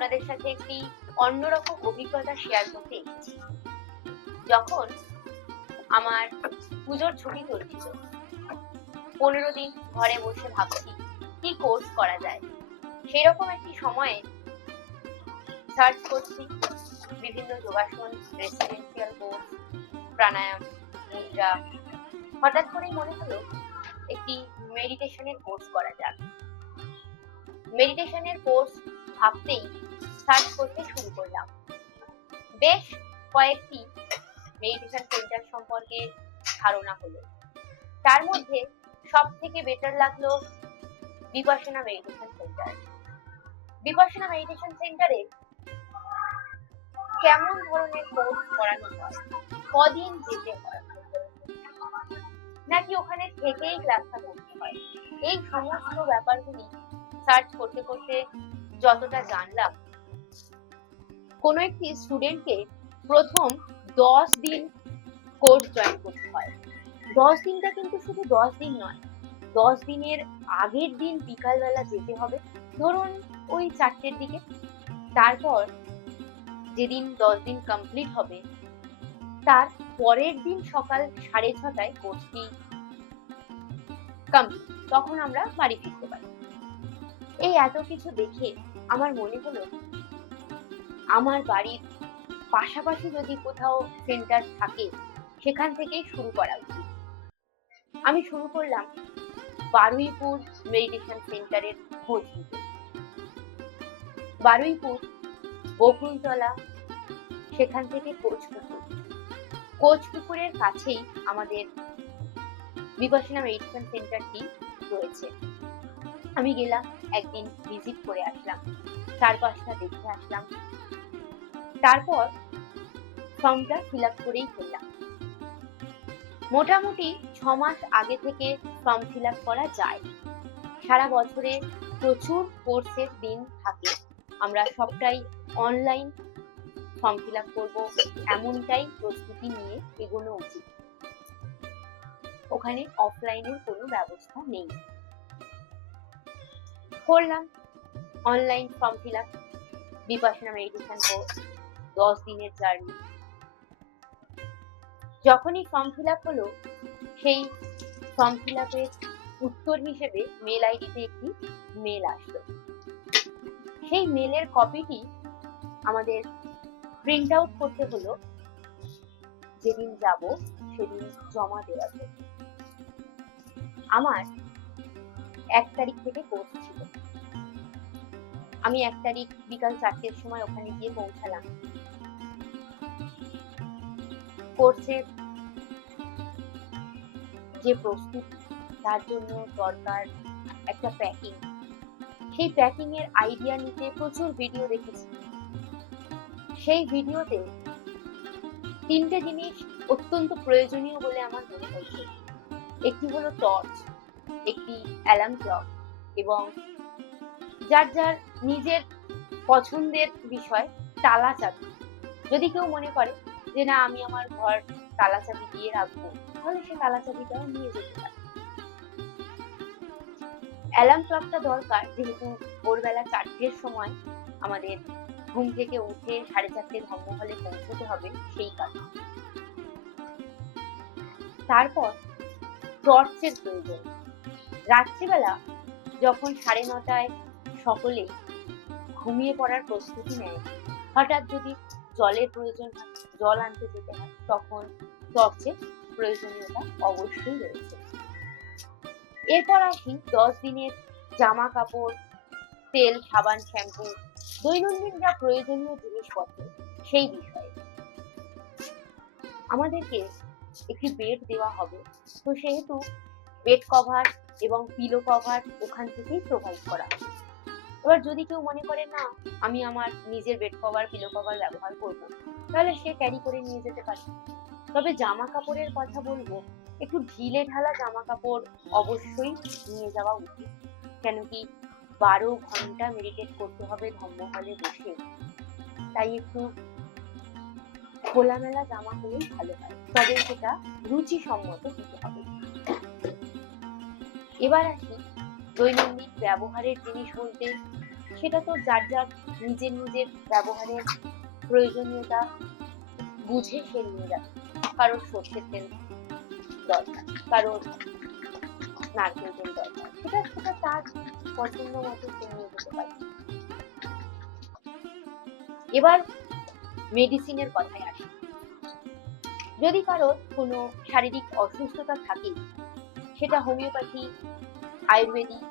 আপনাদের সাথে একটি অন্যরকম অভিজ্ঞতা শেয়ার করতে এসেছি। যখন আমার পুজোর ছুটি চলছিল, 15 দিন ঘরে বসে ভাবছি কি কোর্স করা যায়, সেরকম একটি সময়ে সার্চ করছি বিভিন্ন যোগাসন, রেসিডেন্সিয়াল কোর্স, প্রাণায়াম, মুদ্রা। হঠাৎ করেই মনে হলো একটি মেডিটেশনের কোর্স করা যাক। মেডিটেশনের কোর্স ভাবতেই সার্চ করতে শুরু করলাম। বেশ কয়েকটি মেডিটেশন সেন্টার সম্পর্কে ধারণা হলো। তার মধ্যে সব থেকে বেটার লাগলো বিপাশনা মেডিটেশন সেন্টার। বিপাশনা মেডিটেশন সেন্টারে কেমন ধরনের কোর্স করানো হয়, কদিন যেতে হয়, নাকি ওখানে থেকেই ক্লাসটা করতে হয়, এই সমস্ত ব্যাপারগুলি সার্চ করতে করতে যতটা জানলাম, কোনো একটি স্টুডেন্টকে প্রথম 10 দিন কোর্স জয়েন করতে হয়। 10 দিনটা কিন্তু শুধু 10 দিন নয়, 10 দিনের আগের দিন বিকালবেলা যেতে হবে, ধরুন ওই 4টের দিকে। তারপর যেদিন 10 দিন কমপ্লিট হবে, তার পরের দিন সকাল 6:30টায় কোর্সটি কমপ্লিট, তখন আমরা বাড়ি ফিরতে পারি। এই এত কিছু দেখে আমার মনে হলো আমার বাড়ির পাশাপাশি যদি কোথাও সেন্টার থাকে, সেখান থেকেই শুরু করা উচিত। আমি শুরু করলাম বারুইপুর মেডিটেশন সেন্টারের খোঁজ নিতে। বারুইপুর, বকুলতলা, সেখান থেকে কোচপুকুরের কাছেই আমাদের বিপাশনা মেডিটেশন সেন্টারটি রয়েছে। আমি গেলাম, একদিন ভিজিট করে আসলাম, চারপাশটা দেখে আসলাম, তারপর ফর্মটা ফিল আপ করেই ফেললাম। মোটামুটি 6 মাস আগে থেকে ফর্ম ফিল আপ করা যায়। সারা বছরে প্রচুর কোর্সের দিন থাকে, আমরা সবটাই অনলাইন ফর্ম ফিল আপ করবো, এমনটাই প্রস্তুতি নিয়ে এগোনো উচিত। ওখানে অফলাইনের কোনো ব্যবস্থা নেই। করলাম online form fill up, Vipassana meditation course, 10 দিনের জার্নি। যখনই ফর্ম ফিল আপ হলো, সেই ফর্ম ফিল আপের উত্তর হিসেবে মেল আইডিতে একটি মেল আসলো। সেই মেলের কপিটি আমাদের প্রিন্ট আউট করতে হলো, যেদিন যাব সেদিন জমা দেওয়ার জন্য। আমার 1 তারিখ থেকে কোর্স ছিল। আমি 1 তারিখ বিকাল 4টের সময় ওখানে গিয়ে পৌঁছালাম। কোর্সের যে প্রস্তুতি, তার জন্য দরকার একটা প্যাকিং। সেই প্যাকিং এর আইডিয়া নিতে প্রচুর ভিডিও দেখেছি। সেই ভিডিওতে 3টে জিনিস অত্যন্ত প্রয়োজনীয় বলে আমার মনে হয়েছে। একটি হলো টর্চ, একটি অ্যালার্ম ক্লক, এবং যার যার নিজের পছন্দের বিষয় তালা চাবি। যদি কেউ মনে করে যে না, আমি আমার ঘর তালা চাবি দিয়ে রাখবো, তাহলে সে তালা চাবিটাও নিয়ে যেতে পারে। অ্যালার্ম ক্লকটা দরকার, যেহেতু ভোরবেলা 4টের সময় আমাদের ঘুম থেকে উঠে 4:30 ধর্মহলে পৌঁছতে হবে, সেই কারণে। তারপর টর্চের প্রয়োজন। রাত্রিবেলা যখন 9:30টায় সকলেই ঘুমিয়ে পড়ার প্রস্তুতি নেয়, হঠাৎ যদি জলের প্রয়োজন হয়, জল আনতে যেতে হয়, তখন টর্চের প্রয়োজনীয়তা অবশ্যই রয়েছে। এরপর আসি 10 দিনের জামা কাপড়, তেল, সাবান, শ্যাম্পু, দৈনন্দিন যা প্রয়োজনীয় জিনিসপত্র, সেই বিষয়ে। আমাদেরকে একটি বেড দেওয়া হবে, তো সেহেতু বেড কভার এবং পিলো কভার ওখান থেকেই প্রোভাইড করা হবে। এবার যদি কেউ মনে করে না, আমি আমার নিজের বেড কভার, পিলো কভার ব্যবহার করব, তাহলে সে ক্যারি করে নিয়ে যেতে পারে। তবে জামা কাপড়ের কথা বলবো, একটু ঢিলে ঢালা জামা কাপড় অবশ্যই নিয়ে যাওয়া উচিত। কেন কি 12 ঘন্টা মেডিটেট করতে হবে ধর্মহলে বসে, তাই একটু খোলামেলা জামা হলেই ভালো হয়, তবে সেটা রুচিসম্মত হতে হবে। এবার আসি দৈনন্দিন ব্যবহারের জিনিস বলতে সেটা তো যার যার নিজের নিজের ব্যবহারের প্রয়োজনীয়তা বুঝে সে নিয়ে যাবে। কারোর সর্ষের তেল দরকার, কারোর নারকেল তেল দরকার, সেটা সেটা তার পছন্দ মতো সে নিয়ে যেতে পারে। এবার মেডিসিনের কথায় আসি। যদি কারোর কোনো শারীরিক অসুস্থতা থাকে, সেটা হোমিওপ্যাথি, আয়ুর্বেদিক,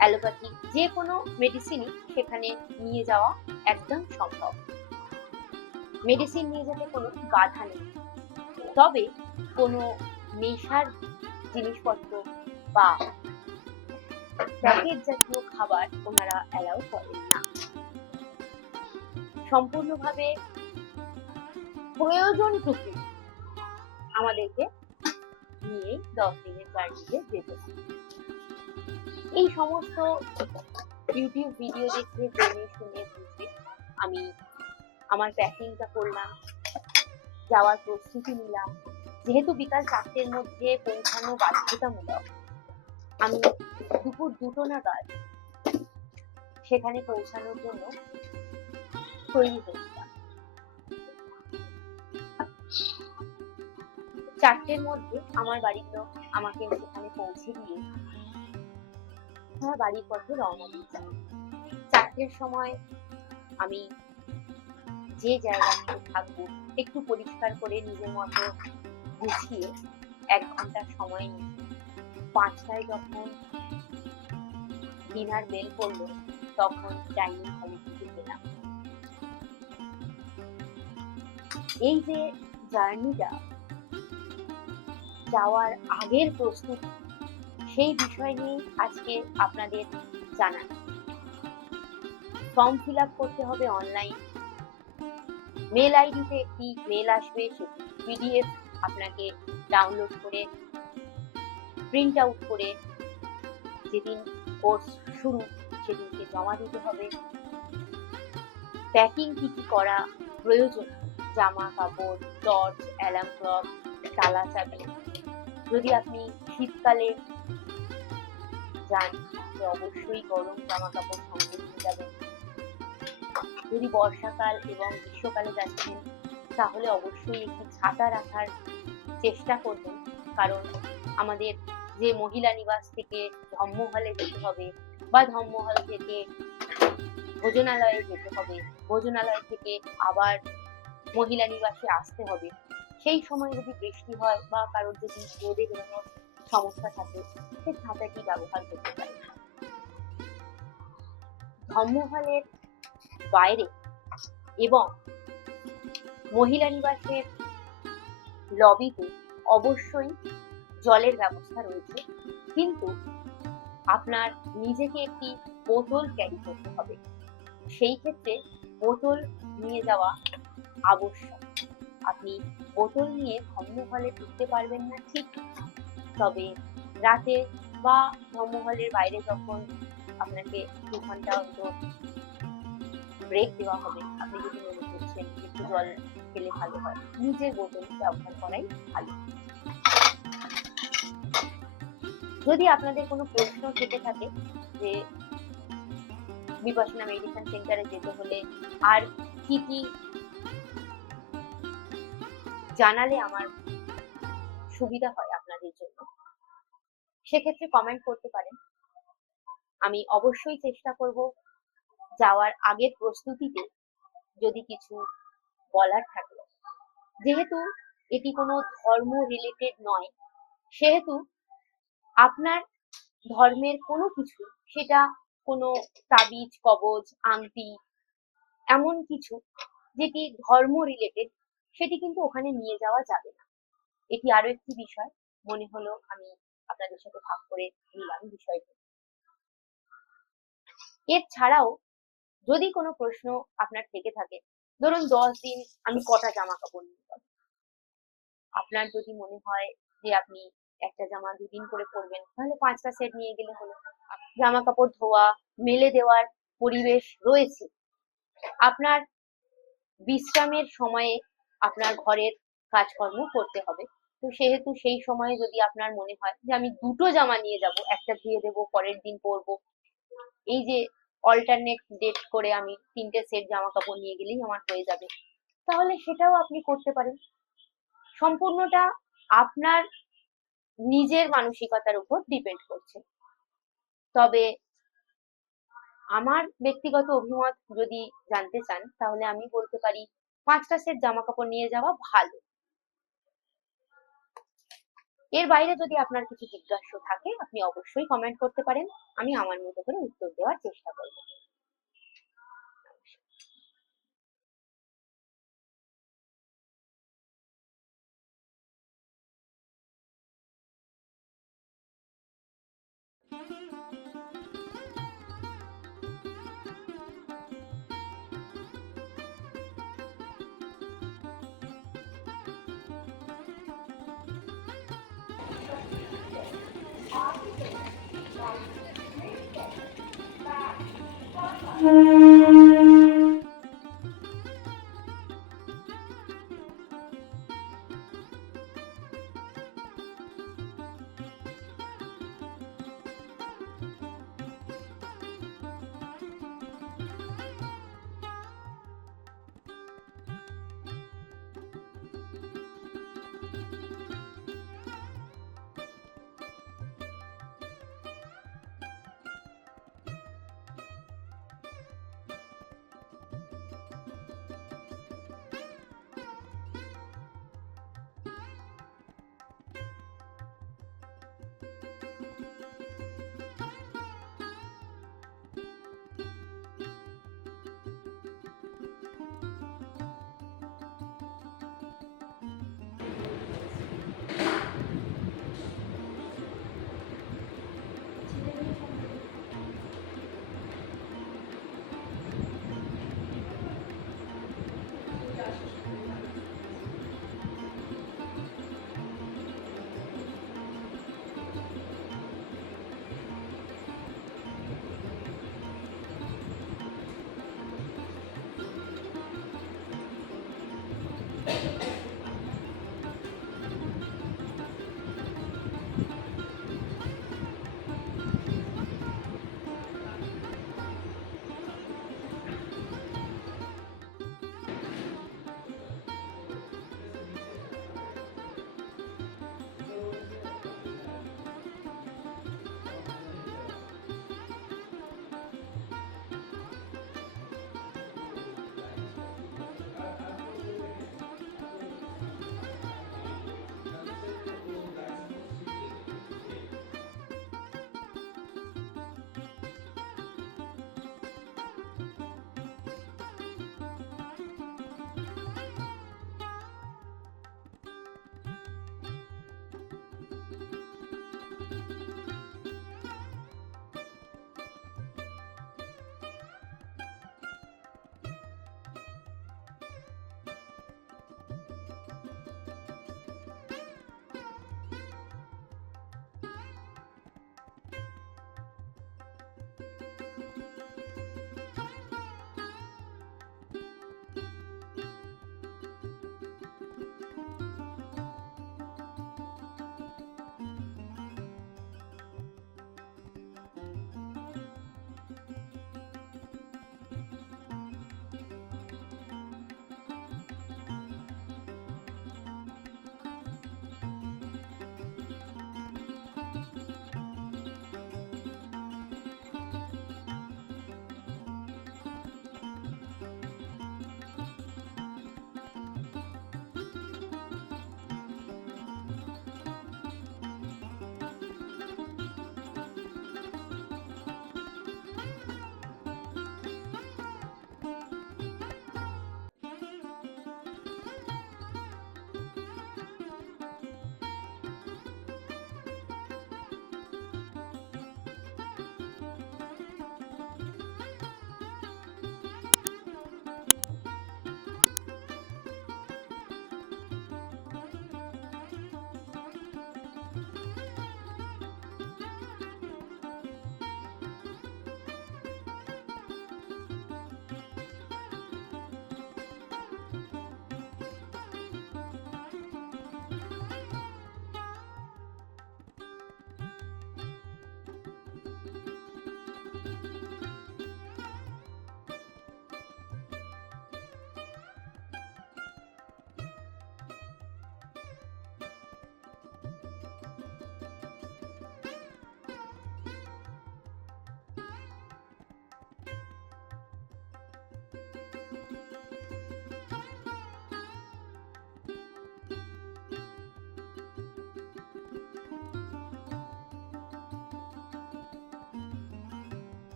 অ্যালোপ্যাথি যে কোনো মেডিসিনই সেখানে নিয়ে যাওয়া একদম সম্ভব। মেডিসিন নিয়ে যেতে কোনো বাধা নেই। তবে কোনো নেশার জিনিসপত্র বা প্যাকেট জাতীয় খাবার ওনারা অ্যালাউ করেন না। সম্পূর্ণভাবে প্রয়োজনটুকু আমাদেরকে নিয়ে 10 দিনের জার্নিতে যেতে হবে। এই সমস্ত ইউটিউব ভিডিও দেখে জেনে শুনে বুঝে আমি আমার প্যাকিংটা করলাম, যাওয়ার প্রস্তুতি নিলাম। যেহেতু বিকাল 4টের মধ্যে পৌঁছানো বাধ্যতামূলক, আমি দুপুর 2টো নাগাদ সেখানে পৌঁছানোর জন্য তৈরি হয়েছিলাম। 4টের মধ্যে আমার বাড়ির লোক আমাকে সেখানে পৌঁছে দিয়ে আমার বাড়ির পথে রওনা দিয়েছিলাম। 4টের সময় আমি যে জায়গাতে থাকবো একটু পরিষ্কার করে নিজের মতো গুছিয়ে 1 ঘন্টার সময় নিয়ে 5টায় যখন ডিনার বেল পড়লো তখন ডাইনিং হলে ঢুকে গেলাম। এই যে জার্নিটা, যাওয়ার আগের প্রস্তুতি, সেই বিষয় নিয়ে আজকে আপনাদের জানান। ফর্ম ফিল আপ করতে হবে অনলাইন। মেল আইডিতে একটি মেল আসবে, সেটি পিডিএফ আপনাকে ডাউনলোড করে প্রিন্ট আউট করে যেদিন কোর্স শুরু সেদিনকে জমা দিতে হবে। প্যাকিং কি কি করা প্রয়োজন, জামা কাপড়, টর্চ, অ্যালার্ম ক্লক, তালা চাবি। যদি আপনি শীতকালে যান তাহলে অবশ্যই গরম জামা কাপড় সঙ্গে নিয়ে যাবেন। যদি বর্ষাকাল এবং গ্রীষ্মকালে যাচ্ছেন তাহলে অবশ্যই একটি ছাতা রাখার চেষ্টা করবেন, কারণ আমাদের যে মহিলা নিবাস থেকে ধম্মহলে যেতে হবে বা ধম্মহল থেকে ভোজনালয়ে যেতে হবে, ভোজনালয় থেকে আবার মহিলা নিবাসে আসতে হবে, সেই সময় যদি বৃষ্টি হয় বা কারোর যদি রোদে বেরোনোর সমস্যা থাকে, সে ছাতাটি ব্যবহার করতে পারে। ধম্মহলের বাইরে এবং মহিলা নিবাসের লবিতে অবশ্যই জলের ব্যবস্থা রয়েছে, কিন্তু আপনার নিজেকে একটি বোতল ক্যারি করতে হবে। সেই ক্ষেত্রে বোতল নিয়ে যাওয়া আবশ্যক। আপনি বোতল নিয়ে ধম্মহলে ঢুকতে পারবেন না ঠিক, তবে রাতে বা ধম্মহলের বাইরে যখন আপনাকে 2 ঘন্টা অন্তর ব্রেক দেওয়া হবে, আপনি যদি মনে করছেন একটু জল খেলে ভালো হয়, নিজের বোতল ব্যবহার করাই ভালো। যদি আপনাদের কোনো প্রশ্ন থেকে থাকে যে বিপাশনা মেডিসিন সেন্টারে যেতে হলে আর কি কি জানালে আমার সুবিধা হয় আপনাদের জন্য, সেক্ষেত্রে কমেন্ট করতে পারেন। আমি অবশ্যই চেষ্টা করব যাওয়ার আগের প্রস্তুতিতে যদি কিছু বলার থাকে। যেহেতু এটি কোনো ধর্ম রিলেটেড নয়, সেহেতু আপনার ধর্মের কোনো কিছু, সেটা কোনো তাবিজ, কবজ, আংটি, এমন কিছু যেটি ধর্ম রিলেটেড, সেটি কিন্তু ওখানে নিয়ে যাওয়া যাবে না। এটি আরো একটি বিষয় মনে হলো আমি আপনাদের সাথে ভাগ করে নিলাম বিষয়টি। এর ছাড়াও যদি কোনো প্রশ্ন আপনার থেকে থাকে, ধরুন 10 দিন আমি কটা জামা কাপড় নিয়ে যাবো, আপনার যদি মনে হয় যে আপনি একটা জামা 2 দিন করে পরবেন, তাহলে 5টা সেট নিয়ে গেলে হলো। জামা কাপড় ধোয়া, মেলে দেওয়ার পরিবেশ রয়েছে। আপনার বিশ্রামের সময়ে আপনার ঘরের কাজকর্ম করতে হবে, তো সেহেতু সেই সময়ে যদি আপনার মনে হয় যে আমি 2টো জামা নিয়ে যাব, একটা ধুয়ে দেবো, পরের দিন পরবো, এই যে অল্টারনেট ডেট করে আমি 3টে সেট জামা কাপড় নিয়ে গেলেই আমার হয়ে যাবে, তাহলে সেটাও আপনি করতে পারেন। সম্পূর্ণটা আপনার নিজের মানসিকতার উপর ডিপেন্ড করছে। তবে আমার ব্যক্তিগত অভিমত যদি জানতে চান, তাহলে আমি বলতে পারি 5টা সেট জামা কাপড় নিয়ে যাওয়া ভালো। এর বাইরে যদি আপনার কিছু জিজ্ঞাসা থাকে, আপনি অবশ্যই কমেন্ট করতে পারেন, আমি আমার মতো করে উত্তর দেওয়ার চেষ্টা করব।